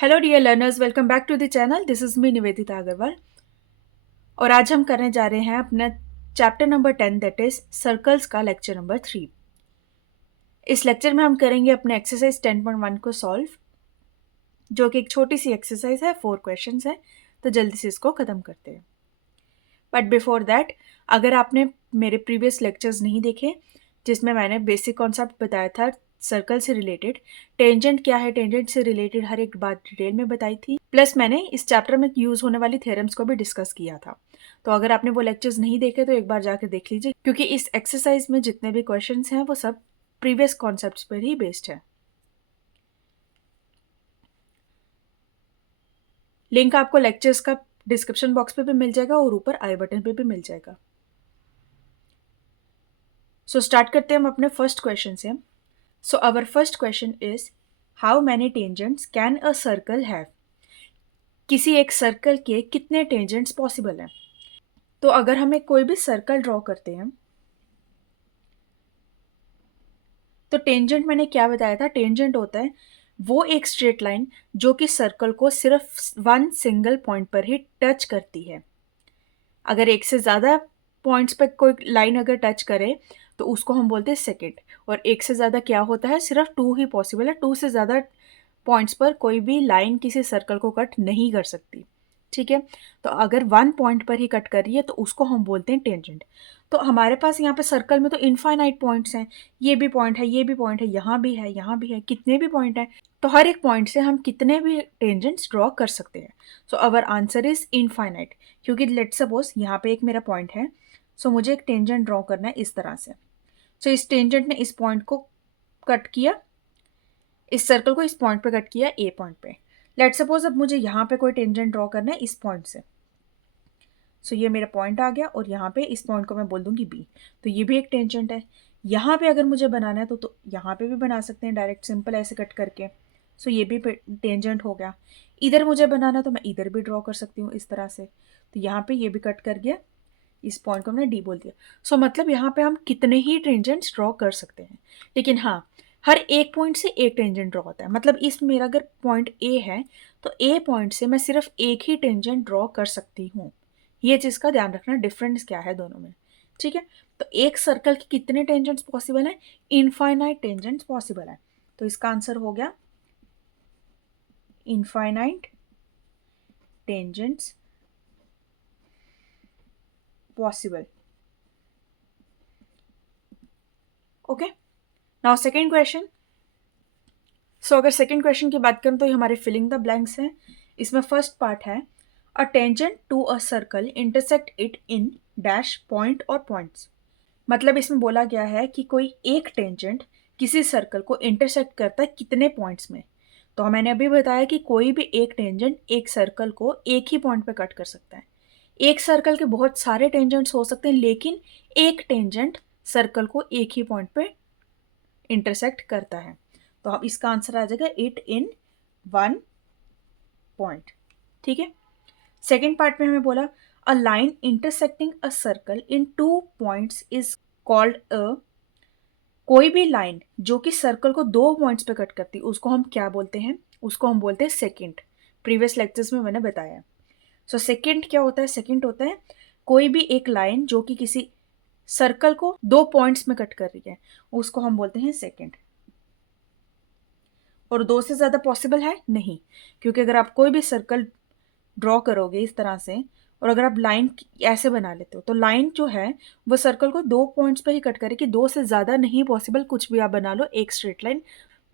Hello dear learners, welcome back to the channel. This is me Nivedita Agrawal और आज हम करने जा रहे हैं अपना chapter number 10 that is circles का लेक्चर नंबर 3। इस लेक्चर में हम करेंगे अपने एक्सरसाइज 10.1 को सॉल्व, जो कि एक छोटी सी एक्सरसाइज है, 4 क्वेश्चंस है। तो जल्दी से इसको ख़त्म करते हैं। बट बिफोर दैट, अगर आपने मेरे प्रीवियस लेक्चर्स नहीं देखे जिसमें मैंने बेसिक कॉन्सेप्ट बताया था सर्कल से रिलेटेड, टेंजेंट क्या है, टेंजेंट से रिलेटेड हर एक बात डिटेल में बताई थी, प्लस मैंने इस चैप्टर में यूज़ होने वाली थ्योरम्स को भी डिस्कस किया था। तो अगर आपने वो लेक्चर्स नहीं देखे तो एक बार जाकर देख लीजिए, क्योंकि इस एक्सरसाइज में जितने भी क्वेश्चंस हैं वो सब प्रीवियस कॉन्सेप्ट्स पर ही बेस्ड है। लिंक आपको लेक्चर्स का डिस्क्रिप्शन बॉक्स पे भी मिल जाएगा और ऊपर आई बटन पे भी मिल जाएगा। सो स्टार्ट करते हैं हम अपने फर्स्ट क्वेश्चन से। So our first question is, how many tangents can a circle have? किसी एक सर्कल के कितने टेंजेंट्स पॉसिबल हैं? तो अगर हमें कोई भी सर्कल ड्रॉ करते हैं तो टेंजेंट मैंने क्या बताया था, टेंजेंट होता है वो एक स्ट्रेट लाइन जो कि सर्कल को सिर्फ वन सिंगल पॉइंट पर ही टच करती है। अगर एक से ज़्यादा पॉइंट्स पर कोई लाइन अगर टच करे तो उसको हम बोलते हैं सेकेंड, और एक से ज़्यादा क्या होता है, सिर्फ टू ही पॉसिबल है। टू से ज़्यादा पॉइंट्स पर कोई भी लाइन किसी सर्कल को कट नहीं कर सकती। ठीक है, तो अगर वन पॉइंट पर ही कट कर रही है तो उसको हम बोलते हैं टेंजेंट। तो हमारे पास यहाँ पे सर्कल में तो इनफाइनाइट पॉइंट्स हैं, ये भी पॉइंट है, ये भी पॉइंट है, यहाँ भी है, यहाँ भी है, कितने भी पॉइंट हैं। तो हर एक पॉइंट से हम कितने भी टेंजेंट्स ड्रॉ कर सकते हैं। सो अवर आंसर इज इनफाइनाइट, क्योंकि लेट सपोज यहाँ पे एक मेरा पॉइंट है। सो मुझे एक टेंजेंट ड्रॉ करना है इस तरह से। सो इस टेंजेंट ने इस पॉइंट को कट किया, इस सर्कल को इस पॉइंट पे कट किया, ए पॉइंट पे। लेट सपोज अब मुझे यहाँ पे कोई टेंजेंट ड्रॉ करना है इस पॉइंट से। सो ये मेरा पॉइंट आ गया और यहाँ पे इस पॉइंट को मैं बोल दूंगी बी। तो ये भी एक टेंजेंट है। यहाँ पे अगर मुझे बनाना है तो यहाँ पे भी बना सकते हैं डायरेक्ट सिंपल ऐसे कट करके। सो ये भी टेंजेंट हो गया। इधर मुझे बनाना है तो मैं इधर भी ड्रॉ कर सकती हूँ इस तरह से। तो यहाँ पे ये भी कट कर गया, इस पॉइंट को हमने डी बोल दिया। सो मतलब यहाँ पे हम कितने ही टेंजेंट्स ड्रॉ कर सकते हैं, लेकिन हाँ, हर एक पॉइंट से एक टेंजेंट ड्रॉ होता है। मतलब इस मेरा अगर पॉइंट ए है तो ए पॉइंट से मैं सिर्फ एक ही टेंजेंट ड्रॉ कर सकती हूँ। ये चीज़ का ध्यान रखना, डिफरेंस क्या है दोनों में। ठीक है, तो एक सर्कल के कितने टेंजेंट्स पॉसिबल हैं? इनफाइनाइट टेंजेंट्स पॉसिबल है। तो इसका आंसर हो गया infinite tangents possible. Okay, now second question. So अगर सेकेंड क्वेश्चन की बात करें तो ये हमारे फिलिंग द ब्लैंक्स हैं। इसमें फर्स्ट पार्ट है, a tangent to a circle intersect it in dash point और पॉइंट्स। मतलब इसमें बोला गया है कि कोई एक टेंजेंट किसी सर्कल को इंटरसेक्ट करता है कितने पॉइंट्स में। तो मैंने अभी बताया कि कोई भी एक टेंजेंट एक सर्कल को एक ही पॉइंट पे कट कर सकता है। एक सर्कल के बहुत सारे टेंजेंट्स हो सकते हैं, लेकिन एक टेंजेंट सर्कल को एक ही पॉइंट पे इंटरसेक्ट करता है। तो अब इसका आंसर आ जाएगा इट इन वन पॉइंट। ठीक है, सेकेंड पार्ट में हमें बोला, a line intersecting a circle in two points is called a. कोई भी लाइन जो कि सर्कल को दो पॉइंट्स पे कट करती है उसको हम क्या बोलते हैं? उसको हम बोलते हैं सेकेंड। प्रीवियस लेक्चर्स में मैंने बताया। सो सेकेंड क्या होता है? सेकेंड होता है कोई भी एक लाइन जो कि किसी सर्कल को दो पॉइंट्स में कट कर रही है, उसको हम बोलते हैं सेकेंड। और दो से ज़्यादा पॉसिबल है नहीं, क्योंकि अगर आप कोई भी सर्कल ड्रॉ करोगे इस तरह से और अगर आप लाइन ऐसे बना लेते हो तो लाइन जो है वो सर्कल को दो पॉइंट्स पर ही कट करेगी। दो से ज़्यादा नहीं पॉसिबल, कुछ भी आप बना लो, एक स्ट्रेट लाइन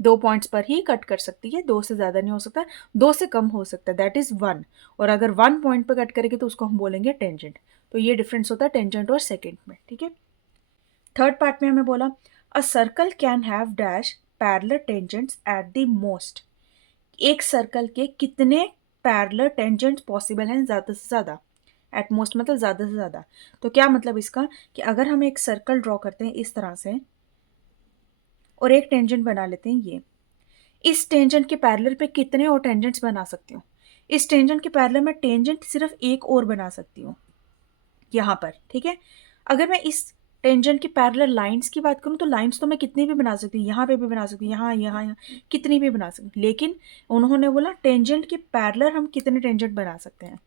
दो पॉइंट्स पर ही कट कर सकती है। दो से ज़्यादा नहीं हो सकता, दो से कम हो सकता है, दैट इज़ वन। और अगर वन पॉइंट पर कट करेगी तो उसको हम बोलेंगे टेंजेंट। तो ये डिफरेंस होता है टेंजेंट और सेकेंड में। ठीक है, थर्ड पार्ट में हमें बोला, अ circle can have dash parallel tangents at the most. एक सर्कल के कितने पैरेलल टेंजेंट्स पॉसिबल हैं ज़्यादा से ज़्यादा? एट मोस्ट मतलब ज़्यादा से ज़्यादा। तो क्या मतलब इसका कि अगर हम एक सर्कल ड्रॉ करते हैं इस तरह से और एक टेंजेंट बना लेते हैं ये, इस टेंजेंट के पैरेलल पे कितने और टेंजेंट्स बना सकती हूँ? इस टेंजेंट के पैरेलल में टेंजेंट सिर्फ एक और बना सकती हूँ यहाँ पर। ठीक है, अगर मैं इस टेंजेंट की पैरेलल लाइंस की बात करूँ तो लाइंस तो मैं कितनी भी बना सकती हूँ, यहाँ पे भी बना सकती हूँ, यहाँ कितनी भी बना सकती हूँ, लेकिन उन्होंने बोला टेंजेंट की पैरेलल हम कितने टेंजेंट बना सकते हैं,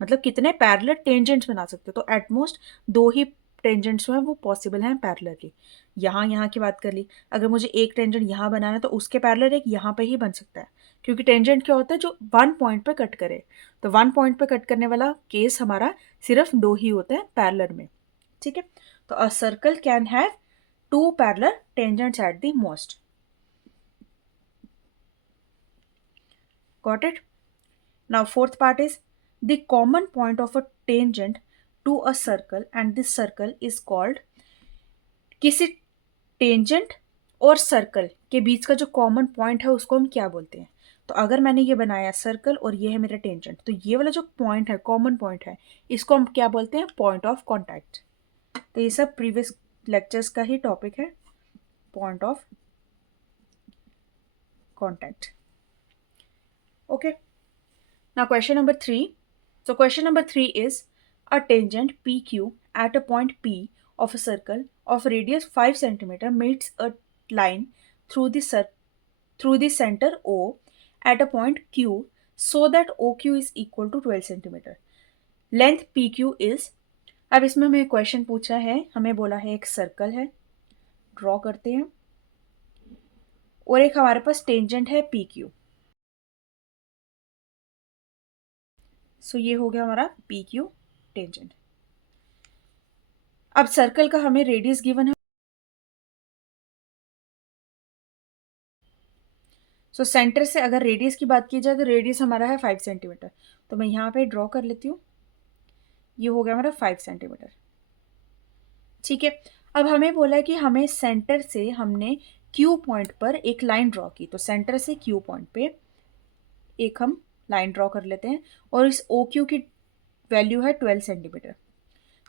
मतलब कितने पैरेलल टेंजेंट्स बना सकते हो, तो एटमोस्ट दो ही टेंजेंट्स हैं वो पॉसिबल हैं पैरेलली। यहाँ की बात कर ली, अगर मुझे एक टेंजेंट यहाँ बनाना है तो उसके पैरेलल एक यहाँ पे ही बन सकता है, क्योंकि टेंजेंट क्या होता है जो वन पॉइंट पे कट करे, तो वन पॉइंट पे कट करने वाला केस हमारा सिर्फ दो ही होते हैं पैरेलल में, ठीक है। तो a circle can have two parallel tangents at the most. Got it? Now fourth part is the common point of a tangent to a circle and this circle is called, किसी tangent और circle के बीच का जो common point है उसको हम क्या बोलते हैं? तो अगर मैंने ये बनाया सर्कल और ये है मेरा टेंजेंट, तो ये वाला जो पॉइंट है कॉमन पॉइंट है इसको हम क्या बोलते हैं? Point of contact. तो ये सब प्रीवियस लेक्चर्स का ही टॉपिक है, point of contact. Okay, now question number 3. So question number 3 is a tangent PQ at a point P of a circle of radius 5 cm meets a line through the center O at a point Q so that OQ is equal to 12 cm. Length PQ is, अब इसमें हमें question पूछा है, हमें बोला है एक circle है, ड्रॉ करते हैं, और एक हमारे पास टेंजेंट है PQ। सो ये हो गया हमारा PQ टेंजेंट। अब सर्कल का हमें रेडियस गिवन है, सो सेंटर से अगर रेडियस की बात की जाए तो रेडियस हमारा है 5 सेंटीमीटर, तो मैं यहाँ पे ड्रॉ कर लेती हूँ, ये हो गया हमारा 5 सेंटीमीटर, ठीक है। अब हमें बोला है कि हमें सेंटर से हमने क्यू पॉइंट पर एक लाइन ड्रॉ की, तो सेंटर से क्यू पॉइंट पे एक हम लाइन ड्रॉ कर लेते हैं और इस ओ क्यू की वैल्यू है 12 सेंटीमीटर।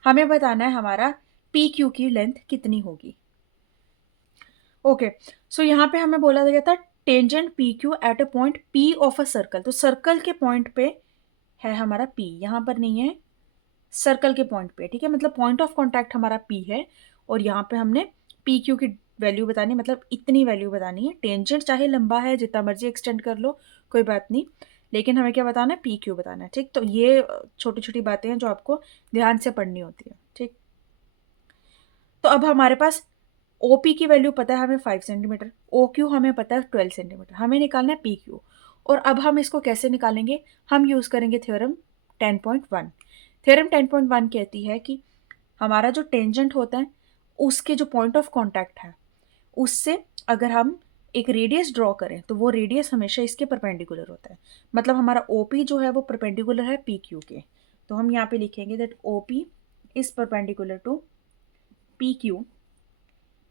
हमें बताना है हमारा पी क्यू की लेंथ कितनी होगी। ओके, सो यहाँ पे हमें बोला गया था tangent P Q at a point P of a circle, तो सर्कल के पॉइंट पे है हमारा पी, यहाँ पर नहीं है, सर्कल के पॉइंट पे, ठीक है, मतलब पॉइंट ऑफ कॉन्टैक्ट हमारा पी है और यहाँ पे हमने पी क्यू की वैल्यू बतानी, मतलब इतनी वैल्यू बतानी है। टेंजेंट चाहे लंबा है जितना मर्जी एक्सटेंड कर लो कोई बात नहीं, लेकिन हमें क्या बताना है? पी क्यू बताना है, ठीक। तो ये छोटी छोटी बातें हैं जो आपको ध्यान से पढ़नी होती है, ठीक। तो अब हमारे पास ओ पी की वैल्यू पता है हमें 5 सेंटीमीटर, ओ क्यू हमें पता है 12 सेंटीमीटर, हमें निकालना है पी क्यू। और अब हम इसको कैसे निकालेंगे? हम यूज़ करेंगे थ्योरम 10.1। थ्योरम 10.1 कहती है कि हमारा जो टेंजेंट होता है उसके जो पॉइंट ऑफ कॉन्टैक्ट है उससे अगर हम एक रेडियस ड्रॉ करें तो वो रेडियस हमेशा इसके परपेंडिकुलर होता है, मतलब हमारा ओ पी जो है वो परपेंडिकुलर है पी क्यू के। तो हम यहाँ पे लिखेंगे that O P is perpendicular to P Q,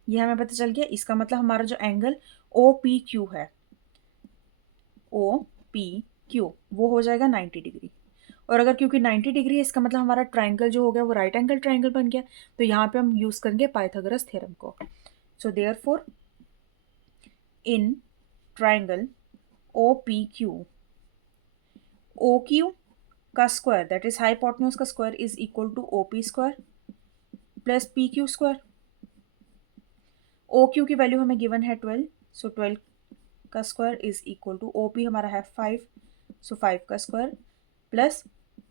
ये हमें पता चल गया। इसका मतलब हमारा जो एंगल ओ पी क्यू है, ओ पी क्यू, वो हो जाएगा 90 डिग्री। और अगर क्योंकि 90 डिग्री है इसका मतलब हमारा ट्राइंगल जो हो गया वो राइट एंगल ट्राइंगल बन गया, तो यहाँ पे हम यूज़ करेंगे पाइथागोरस थ्योरम को। So therefore in triangle O P Q, O Q का स्क्वायर दैट इज हाइपोटेन्यूज का square is equal to O P square plus P Q square. O Q की वैल्यू हमें गिवन है 12, so 12 का square is equal to O P हमारा है 5, so 5 का square plus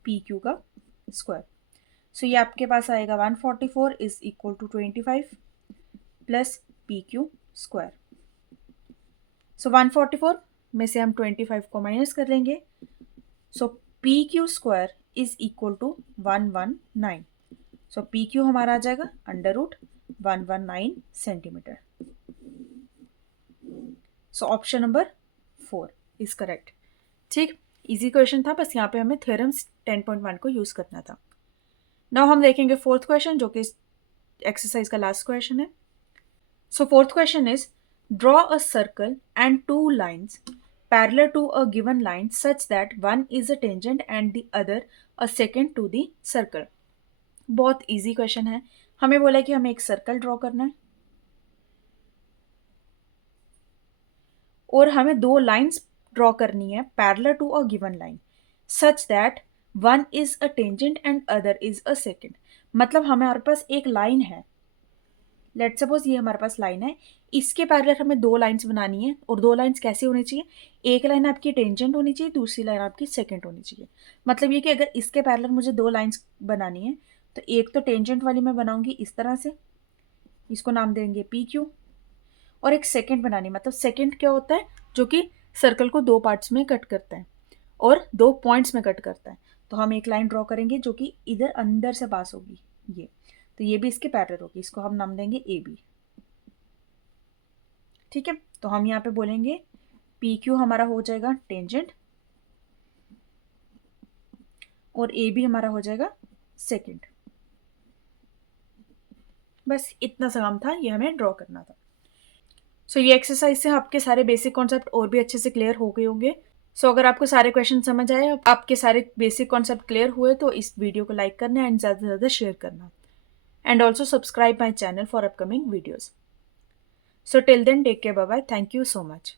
P Q का square. So ये आपके पास आएगा 144 is equal to 25 plus P Q square. So 144 में से हम 25 को माइनस कर लेंगे, so p Q square is equal to 119। So p q हमारा आ जाएगा under root 119 centimetre. So option number 4 is correct, ठीक। इजी क्वेश्चन था, बस यहाँ पे हमें थ्योरम्स 10.1 को यूज़ करना था। नाउ हम देखेंगे फोर्थ क्वेश्चन जो कि एक्सरसाइज का लास्ट क्वेश्चन है। So fourth question is draw a circle and two lines parallel to a given line such that one is a tangent and the other a secant to the circle. बहुत easy question है, हमें बोला है कि हमें एक circle draw करना है और हमें दो लाइंस ड्रॉ करनी है parallel to a given line such that one is a tangent and other is a secant. मतलब हमारे पास एक लाइन है लेट्स सपोज ये हमारे पास लाइन है, इसके पैरेलल हमें दो लाइंस बनानी है, और दो लाइंस कैसी होनी चाहिए, एक लाइन आपकी टेंजेंट होनी चाहिए, दूसरी लाइन आपकी सेकेंड होनी चाहिए। मतलब ये कि अगर इसके पैरेलल मुझे दो लाइंस बनानी है, तो एक तो टेंजेंट वाली मैं बनाऊंगी इस तरह से, इसको नाम देंगे पी क्यू, और एक सेकेंड बनानी, मतलब सेकेंड क्या होता है, जो कि सर्कल को दो पार्ट्स में कट करता है और दो पॉइंट्स में कट करता है। तो हम एक लाइन ड्रॉ करेंगे जो कि इधर अंदर से पास होगी, ये, तो ये भी इसके पैरेलल होगी, इसको हम नाम देंगे ए बी। ठीक है, तो हम यहाँ पे बोलेंगे पी क्यू हमारा हो जाएगा टेंजेंट, और ए बी हमारा हो जाएगा सेकेंड। बस इतना सा काम था, ये हमें ड्रॉ करना था। सो ये एक्सरसाइज से आपके सारे बेसिक कॉन्सेप्ट और भी अच्छे से क्लियर हो गए होंगे। सो अगर आपको सारे क्वेश्चन समझ आए, आपके सारे बेसिक कॉन्सेप्ट क्लियर हुए, तो इस वीडियो को लाइक करना एंड ज़्यादा से ज़्यादा शेयर करना, and also subscribe my channel for upcoming videos. So till then, take care, bye bye. Thank you so much.